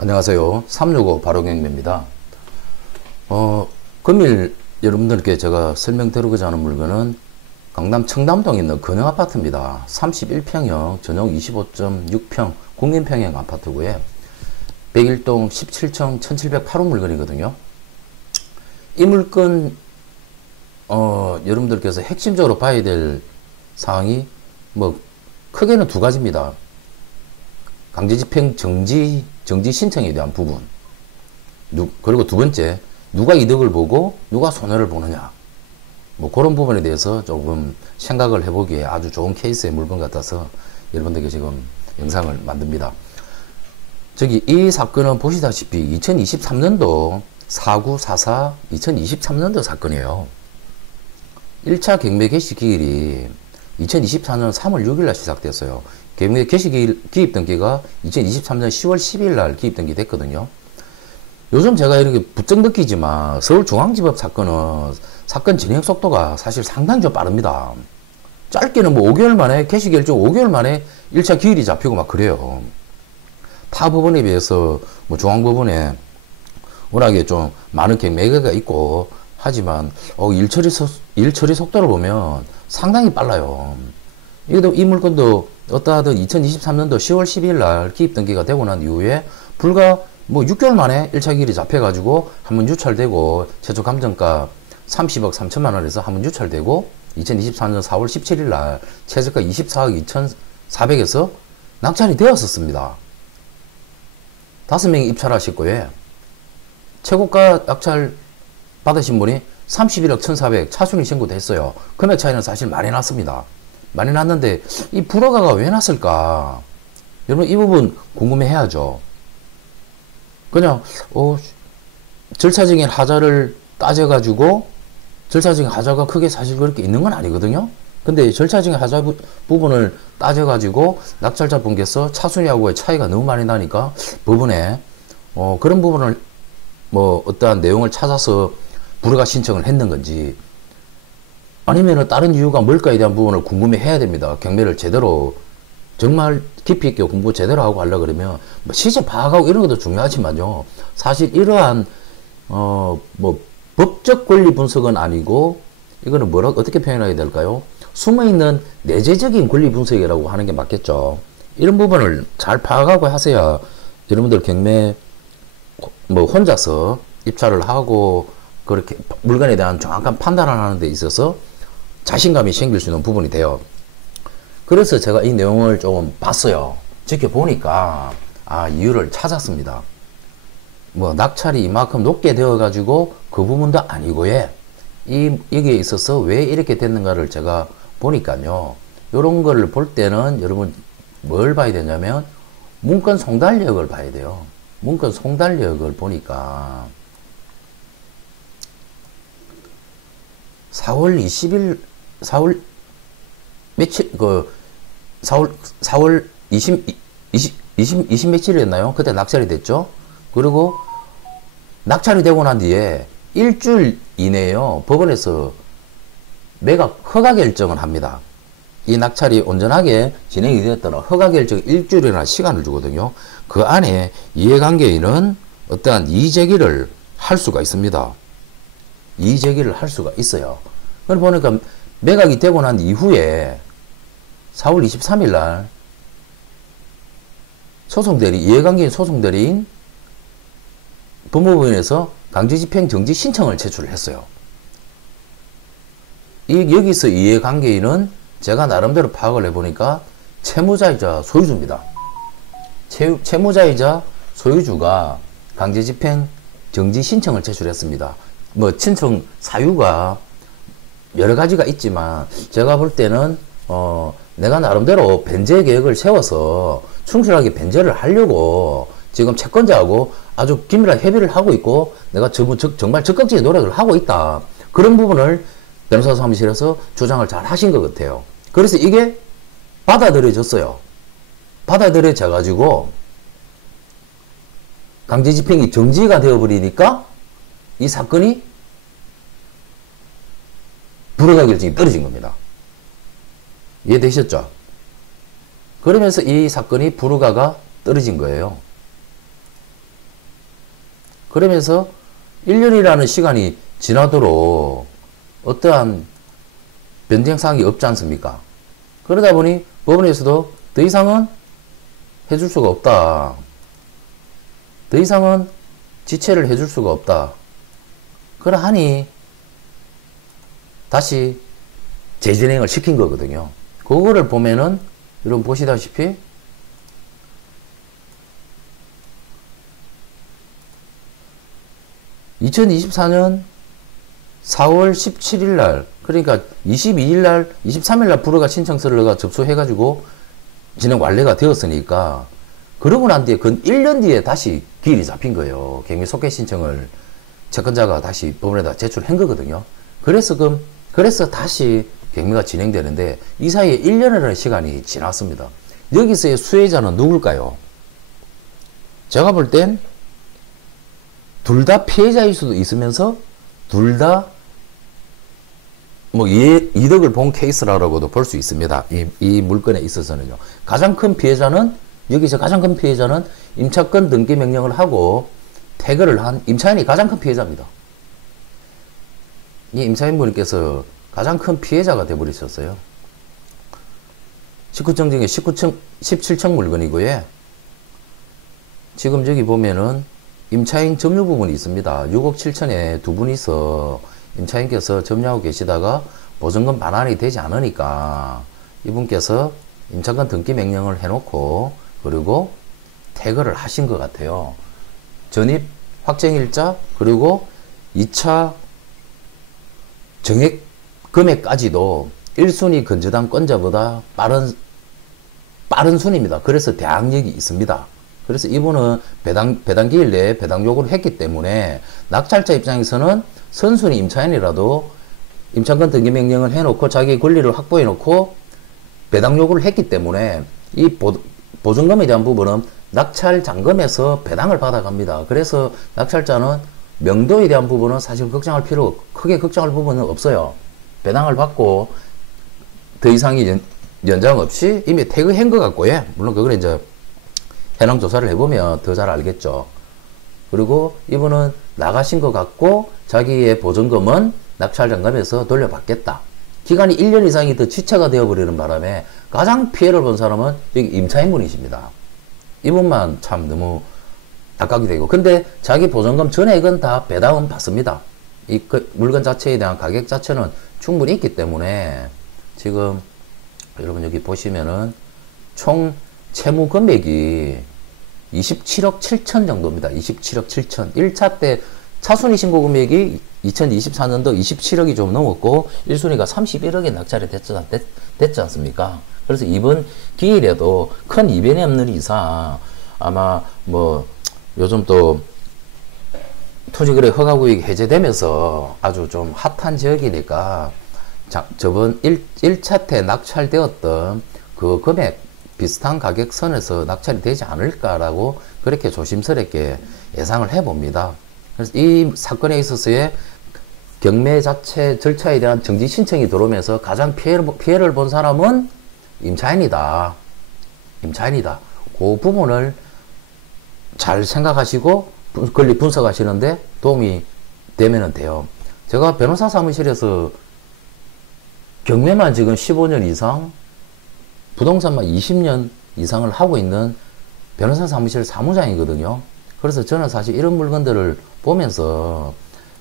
안녕하세요. 365 바로경매입니다. 금일 여러분들께 제가 설명드리고자 하는 물건은 강남 청담동에 있는 근영아파트입니다. 31평형, 전용 25.6평, 공인평형 아파트고요. 101동 17층 1708호 물건이거든요. 이 물건, 여러분들께서 핵심적으로 봐야 될 사항이, 크게는 두 가지입니다. 강제집행 정지 신청에 대한 부분. 그리고 두 번째, 누가 이득을 보고 누가 손해를 보느냐. 그런 부분에 대해서 조금 생각을 해보기에 아주 좋은 케이스의 물건 같아서 여러분들께 지금 영상을 만듭니다. 이 사건은 보시다시피 2023년도 4944 2023년도 사건이에요. 1차 경매 개시 기일이 2024년 3월 6일날 시작됐어요. 경매 개시 기입 등기가 2023년 10월 10일날 기입 등기 됐거든요. 요즘 제가 이렇게 부쩍 느끼지만 서울중앙지법 사건은 사건 진행 속도가 사실 상당히 좀 빠릅니다. 짧게는 5개월 만에 개시 결정 5개월 만에 1차 기일이 잡히고 막 그래요. 타 법원에 비해서 중앙법원에 워낙에 좀 많은 경매가 있고 하지만 일 처리 속도를 보면 상당히 빨라요. 이 물건도 어떠하든 2023년도 10월 12일 날 기입 등기가 되고 난 이후에 불과 6개월 만에 1차 기일이 잡혀가지고 한번 유찰되고 최초 감정가 30억 3천만 원에서 한번 유찰되고 2024년 4월 17일 날 최저가 24억 2,400에서 낙찰이 되었었습니다. 5명이 입찰하셨고요. 최고가 낙찰 받으신 분이 31억 1,400 차순위 신고됐어요. 금액 차이는 사실 많이 났습니다. 많이 났는데 이 불허가가 왜 났을까? 여러분 이 부분 궁금해 해야죠. 그냥 절차적인 하자를 따져가지고 절차적인 하자가 크게 사실 그렇게 있는 건 아니거든요. 근데 절차적인 하자 부분을 따져가지고 낙찰자 분께서 차순위하고의 차이가 너무 많이 나니까 법원에 그런 부분을 어떠한 내용을 찾아서 불허가 신청을 했는 건지 아니면 다른 이유가 뭘까에 대한 부분을 궁금해 해야 됩니다. 경매를 제대로 정말 깊이 있게 공부 제대로 하고 하려고 그러면 시세 파악하고 이런 것도 중요하지만요. 사실 이러한 법적 권리 분석은 아니고 이거는 어떻게 표현해야 될까요? 숨어있는 내재적인 권리 분석이라고 하는 게 맞겠죠. 이런 부분을 잘 파악하고 하셔야 여러분들 경매 혼자서 입찰을 하고 그렇게 물건에 대한 정확한 판단을 하는 데 있어서 자신감이 생길 수 있는 부분이 돼요. 그래서 제가 이 내용을 좀 봤어요. 지켜보니까 이유를 찾았습니다. 낙찰이 이만큼 높게 되어가지고 그 부분도 아니고요. 여기에 있어서 왜 이렇게 됐는가를 제가 보니까요. 이런 거를 볼 때는 여러분 뭘 봐야 되냐면 문건 송달력을 봐야 돼요. 문건 송달력을 보니까 4월 20일 4월 며칠 며칠이었나요? 그때 낙찰이 됐죠. 그리고 낙찰이 되고 난 뒤에 일주일 이내에요. 법원에서 매각 허가 결정을 합니다. 이 낙찰이 온전하게 진행이 되었더라 허가 결정 일주일이나 시간을 주거든요. 그 안에 이해관계인은 어떠한 이의제기를 할 수가 있습니다. 이의제기를 할 수가 있어요. 그걸 보니까 매각이 되고 난 이후에 4월 23일 날 이해관계인 소송대리인 법무부에서 강제집행 정지 신청을 제출을 했어요. 여기서 이해관계인은 제가 나름대로 파악을 해보니까 채무자이자 소유주입니다. 채무자이자 소유주가 강제집행 정지 신청을 제출했습니다. 신청 사유가 여러 가지가 있지만 제가 볼 때는 내가 나름대로 변제 계획을 세워서 충실하게 변제를 하려고 지금 채권자하고 아주 긴밀한 협의를 하고 있고 내가 정말 적극적인 노력을 하고 있다. 그런 부분을 변호사 사무실에서 주장을 잘 하신 것 같아요. 그래서 이게 받아들여졌어요. 받아들여져가지고 강제집행이 정지가 되어버리니까 이 사건이 불허가 결정이 떨어진 겁니다. 이해되셨죠? 그러면서 이 사건이 불허가가 떨어진 거예요. 그러면서 1년이라는 시간이 지나도록 어떠한 변경사항이 없지 않습니까? 그러다 보니 법원에서도 더 이상은 해줄 수가 없다. 더 이상은 지체를 해줄 수가 없다. 그러하니 다시 재진행을 시킨 거거든요. 그거를 보면은 여러분 보시다시피 (2024년 4월 17일 날) 그러니까 22일 날 23일 날 불허가 신청서를 내가 접수해가지고 진행 완료가 되었으니까, 그러고 난 뒤에 근 1년 뒤에 다시 기일이 잡힌 거예요. 갱미 속개 신청을 채권자가 다시 법원에다 제출한 거거든요. 그래서 다시 갱미가 진행되는데, 이 사이에 1년이라는 시간이 지났습니다. 여기서의 수혜자는 누굴까요? 제가 볼 땐 둘 다 피해자일 수도 있으면서 둘 다 뭐 이득을 본 케이스라고도 볼 수 있습니다. 이 물건에 있어서는요. 가장 큰 피해자는, 여기서 가장 큰 피해자는 임차권 등기 명령을 하고 태거를 한 임차인이 가장 큰 피해자입니다. 이 임차인분께서 가장 큰 피해자가 되어버리셨어요. 19층 중에 17층 물건이고요. 지금 저기 보면은 임차인 점유 부분이 있습니다. 6억 7천에 두 분이서 임차인께서 점유하고 계시다가 보증금 반환이 되지 않으니까 이분께서 임차권 등기 명령을 해놓고 그리고 태거를 하신 것 같아요. 전입 확정일자 그리고 2차 정액 금액까지도 1순위 건저당 건자보다 빠른 순입니다. 그래서 대항력이 있습니다. 그래서 이분은 배당기일 내에 배당 요구를 했기 때문에 낙찰자 입장에서는 선순위 임차인이라도 임차권 등기 명령을 해놓고 자기의 권리를 확보해 놓고 배당 요구를 했기 때문에 이 보증금에 대한 부분은 낙찰 잔금에서 배당을 받아갑니다. 그래서 낙찰자는 명도에 대한 부분은 사실 크게 걱정할 부분은 없어요. 배당을 받고 더 이상의 연장 없이 이미 퇴거한 것 같고요. 물론 그걸 이제 현황 조사를 해보면 더 잘 알겠죠. 그리고 이분은 나가신 것 같고 자기의 보증금은 낙찰 잔금에서 돌려받겠다. 기간이 1년 이상이 더 지체가 되어버리는 바람에 가장 피해를 본 사람은 여기 임차인분이십니다. 이분만 참 너무 낙각이 되고, 근데 자기 보증금 전액은 다 배당은 받습니다. 이 물건 자체에 대한 가격 자체는 충분히 있기 때문에 지금 여러분 여기 보시면은 총 채무 금액이 27억 7천 정도입니다. 27억 7천. 1차 때 차순위 신고 금액이 2024년도 27억이 좀 넘었고 1순위가 31억에 낙찰이 됐지 않습니까? 그래서 이번 기일에도 큰 이변이 없는 이상 아마 뭐 요즘 또 토지거래 허가구역이 해제되면서 아주 좀 핫한 지역이니까 저번 1차 때 낙찰되었던 그 금액 비슷한 가격선에서 낙찰이 되지 않을까라고 그렇게 조심스럽게 예상을 해봅니다. 그래서 이 사건에 있어서의 경매 자체 절차에 대한 정지 신청이 들어오면서 가장 피해를 본 사람은 임차인이다. 그 부분을 잘 생각하시고 권리 분석하시는데 도움이 되면 돼요. 제가 변호사 사무실에서 경매만 지금 15년 이상, 부동산만 20년 이상을 하고 있는 변호사 사무실 사무장이거든요. 그래서 저는 사실 이런 물건들을 보면서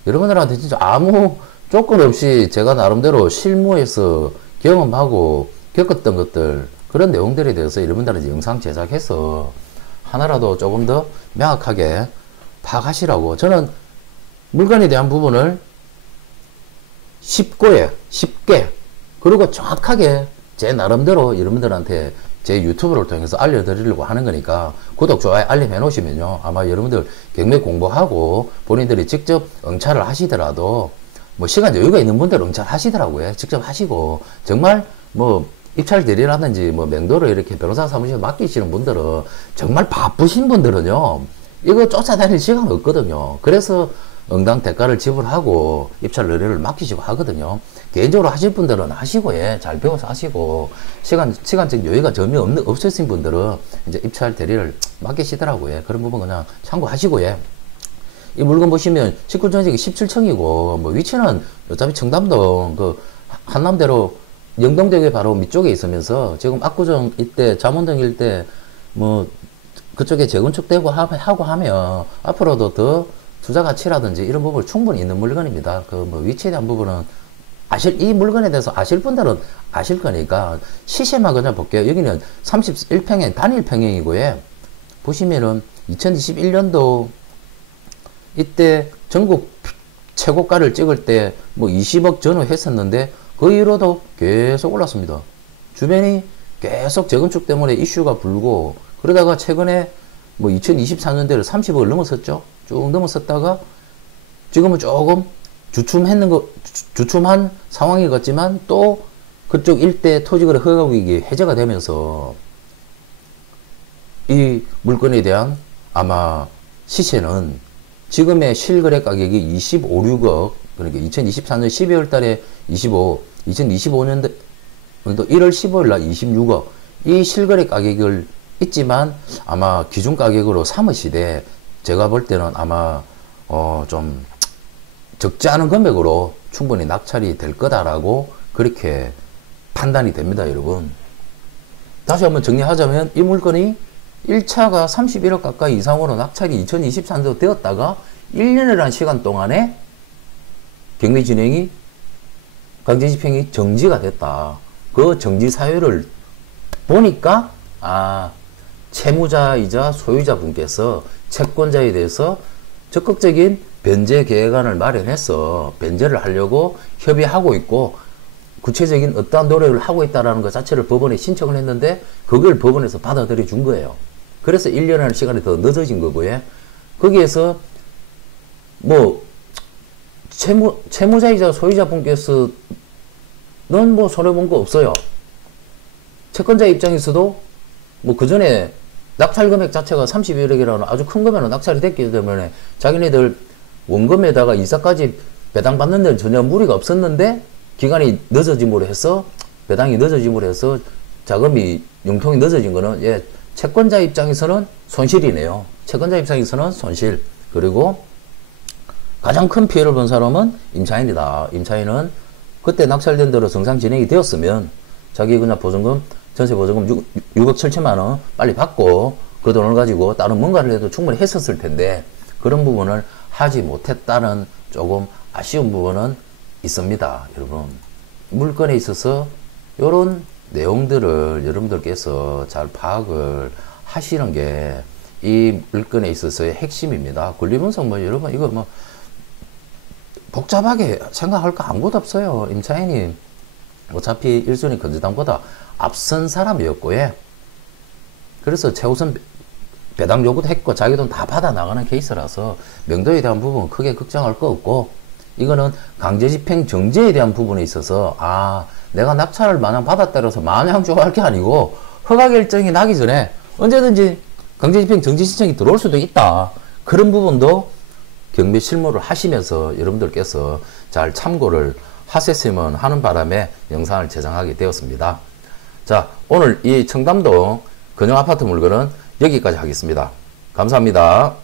여러분들한테 진짜 아무 조건 없이 제가 나름대로 실무에서 경험하고 겪었던 것들, 그런 내용들에 대해서 여러분들한테 영상 제작해서 하나라도 조금 더 명확하게 파악하시라고, 저는 물건에 대한 부분을 쉽게 그리고 정확하게 제 나름대로 여러분들한테 제 유튜브를 통해서 알려드리려고 하는 거니까 구독, 좋아요, 알림 해놓으시면요, 아마 여러분들 경매 공부하고 본인들이 직접 응찰을 하시더라도 뭐 시간 여유가 있는 분들 응찰 하시더라고요. 직접 하시고, 정말 뭐 입찰 대리라든지 뭐 맹도를 이렇게 변호사 사무실에 맡기시는 분들은 정말 바쁘신 분들은요 이거 쫓아다닐 시간 없거든요. 그래서 응당 대가를 지불하고 입찰 의뢰를 맡기시고 하거든요. 개인적으로 하실 분들은 하시고, 잘 배워서 하시고, 시간적 여유가 전혀 없으신 분들은 이제 입찰 대리를 맡기시더라고요. 그런 부분 그냥 참고하시고, 이 물건 보시면 직구전적이 17층이고, 뭐 위치는 어차피 청담동, 그, 한남대로 영동대교 바로 밑쪽에 있으면서 지금 압구정 일대, 잠원동 일대, 뭐, 그쪽에 재건축되고 하고 하면 앞으로도 더 투자 가치라든지 이런 부분 충분히 있는 물건입니다. 그 뭐 위치에 대한 부분은 이 물건에 대해서 아실 분들은 아실 거니까 시세만 그냥 볼게요. 여기는 31평형 단일 평형이고요. 보시면은 2021년도 이때 전국 최고가를 찍을 때 뭐 20억 전후했었는데 그 이후로도 계속 올랐습니다. 주변이 계속 재건축 때문에 이슈가 불고 그러다가 최근에 뭐 2024년대로 30억을 넘었었죠. 쭉 넘었었다가 지금은 조금 주춤한 상황이 같지만 또 그쪽 일대 토지거래 허가위기 해제가 되면서 이 물건에 대한 아마 시세는 지금의 실거래 가격이 25, 6억, 그러니까 2024년 12월 달에 25, 2025년도 1월 15일 날 26억, 이 실거래 가격을 있지만 아마 기준 가격으로 삼으시되 제가 볼 때는 아마 좀 적지 않은 금액으로 충분히 낙찰이 될 거다라고 그렇게 판단이 됩니다, 여러분. 다시 한번 정리하자면 이 물건이 1차가 31억 가까이 이상으로 낙찰이 2023년도 되었다가 1년이라는 시간 동안에 경매 진행이 강제집행이 정지가 됐다. 그 정지 사유를 보니까 채무자이자 소유자 분께서 채권자에 대해서 적극적인 변제 계획안을 마련해서 변제를 하려고 협의하고 있고 구체적인 어떠한 노력을 하고 있다는 것 자체를 법원에 신청을 했는데 그걸 법원에서 받아들여 준 거예요. 그래서 1년이라는 시간이 더 늦어진 거고요. 거기에서 뭐 채무자이자 소유자 분께서는 뭐 손해본 거 없어요. 채권자 입장에서도 뭐 그 전에 낙찰 금액 자체가 31억이라는 아주 큰 금액으로 낙찰이 됐기 때문에 자기네들 원금에다가 이사까지 배당받는 데는 전혀 무리가 없었는데 기간이 늦어짐으로 해서 배당이 늦어짐으로 해서 자금이 융통이 늦어진 거는 채권자 입장에서는 손실이네요. 채권자 입장에서는 손실. 그리고 가장 큰 피해를 본 사람은 임차인이다. 임차인은 그때 낙찰된 대로 정상 진행이 되었으면 자기 그냥 보증금 전세 보증금 6억 7천만 원 빨리 받고 그 돈을 가지고 다른 뭔가를 해도 충분히 했었을 텐데 그런 부분을 하지 못했다는 조금 아쉬운 부분은 있습니다. 여러분 물건에 있어서 이런 내용들을 여러분들께서 잘 파악을 하시는 게 이 물건에 있어서의 핵심입니다. 권리분석 뭐 여러분 이거 뭐 복잡하게 생각할 거 아무것도 없어요. 임차인이 어차피 1순위 건재당보다 앞선 사람이었고요. 그래서 최우선 배당 요구도 했고 자기 돈 다 받아 나가는 케이스라서 명도에 대한 부분은 크게 걱정할 거 없고 이거는 강제집행 정지에 대한 부분에 있어서 내가 낙찰을 마냥 받았다 해서 마냥 좋아할 게 아니고 허가 결정이 나기 전에 언제든지 강제집행 정지 신청이 들어올 수도 있다. 그런 부분도 경매 실무를 하시면서 여러분들께서 잘 참고를 하셨으면 하는 바람에 영상을 제작하게 되었습니다. 자, 오늘 이 청담동 근영 아파트 물건은 여기까지 하겠습니다. 감사합니다.